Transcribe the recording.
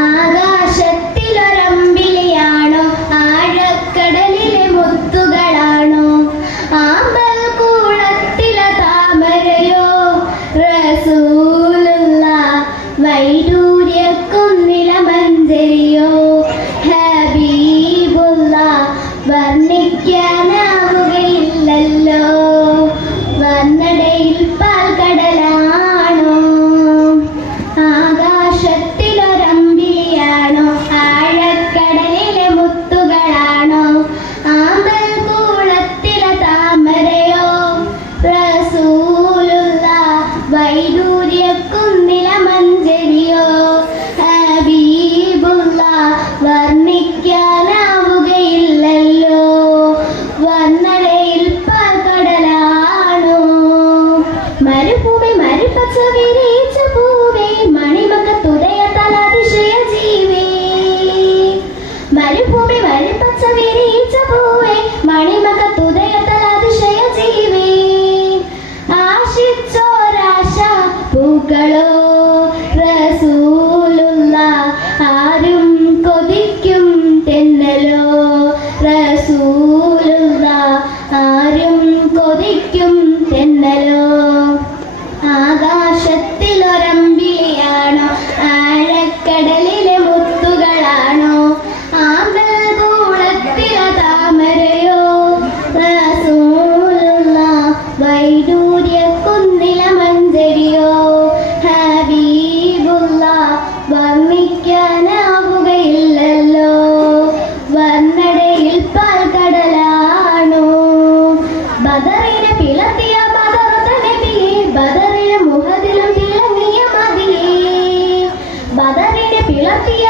ആകാശത്തിലൊരമ്പിളിയാണോ ആഴക്കടലിലെ മുത്തുകളാണോ ആമ്പൽ കൂളത്തിലെ താമരയോ റസൂലുള്ള വൈഡൂര്യക്കുന്നിലെ മഞ്ചരിയോ ഹബീബുള്ള വർണ്ണിക്കാനാവുകയില്ലല്ലോ വർണ്ണടയിൽ പാൽക്കടലാണോ ആകാശത്തിലൊരമ്പിളിയാണോ ആഴക്കടലിലെ മുത്തുകളാണോ ആമ്പൽ കൂളത്തിലെ താമരയോ റസൂലുള്ള വൈഡൂര്യക്കുന്നിലെ മഞ്ചരിയോ ഹബീബുള്ള വർണ്ണിക്കാനാവുകയില്ലല്ലോ വർണ്ണടയിൽ പാൽക്കടലാണോ മരുഭൂമി മരുപ്പച്ച വിരിച്ച പൂവേ മണിമകത്തുദയത്താൽ അതിശയ ജീവേ മരുഭൂമി മരുപ്പച്ച വിരിച്ച പൂവേ മണിമകത്തുദയത്താൽ അതിശയ ജീവേ ആശിച്ചോരാശ പൂക്കളോ റസൂലുള്ള ആരും കൊതിക്കും തെന്നലോ റസൂലുള്ള ആരും കൊതിക്കും തെന്നലോ ആകാശത്തിലൊരമ്പിളിയാണോ ആഴക്കടലിലെ മുത്തുകളാണോ ആമ്പൽ കൂളത്തിലെ താമരയോ റസൂലുള്ള വൈഡൂര്യക്കുന്നിലെ മഞ്ചരിയോ ഹബീബുള്ള വർണ്ണിക്കാനാവുകയില്ലല്ലോ വർണ്ണടയിൽ പാൽക്കടലാണോ ബദറിനെ പിളർത്തിയ ബദറത്ത നബിയേ ബദറിലെ മുഖത്തിലും തിളങ്ങിയ മതിയേ ബദറിനെ പിളർത്തിയ